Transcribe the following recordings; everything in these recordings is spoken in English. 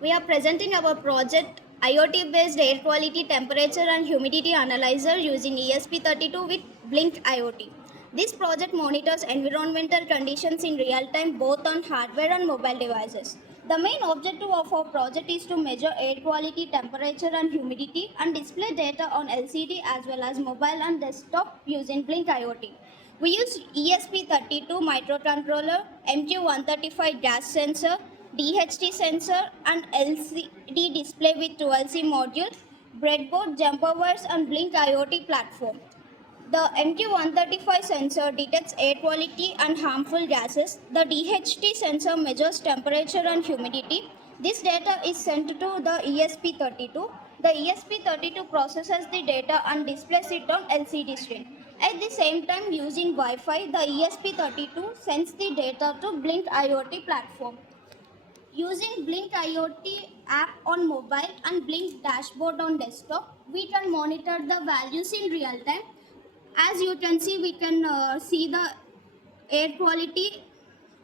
We are presenting our project IoT based air quality temperature and humidity analyzer using ESP32 with Blink IoT. This project monitors environmental conditions in real time both on hardware and mobile devices. The main objective of our project is to measure air quality, temperature and humidity and display data on LCD as well as mobile and desktop using Blink IoT. We use ESP32 microcontroller, MQ135 gas sensor, DHT sensor and LCD display with 12C module, breadboard, jumper wires and Blink IoT platform. The MQ135 sensor detects air quality and harmful gases. The DHT sensor measures temperature and humidity. This data is sent to the ESP32. The ESP32 processes the data and displays it on LCD screen. At the same time, using Wi-Fi, the ESP32 sends the data to Blink IoT platform. Using Blink IoT app on mobile and Blink dashboard on desktop, we can monitor the values in real time. As you can see, we can see the air quality,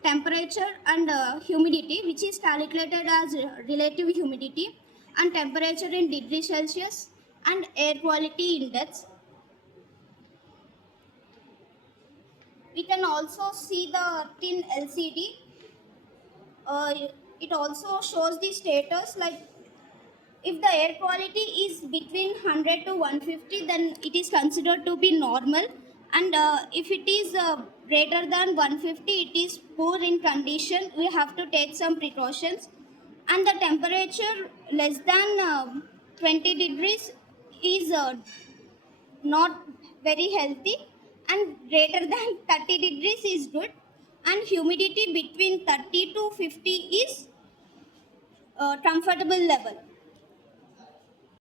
temperature and humidity, which is calculated as relative humidity, and temperature in degrees Celsius and air quality index. We can also see the tin LCD. It also shows the status, like if the air quality is between 100 to 150, then it is considered to be normal. And if it is greater than 150, it is poor in condition. We have to take some precautions. And the temperature less than 20 degrees is not very healthy, and greater than 30 degrees is good. And humidity between 30 to 50 is comfortable level.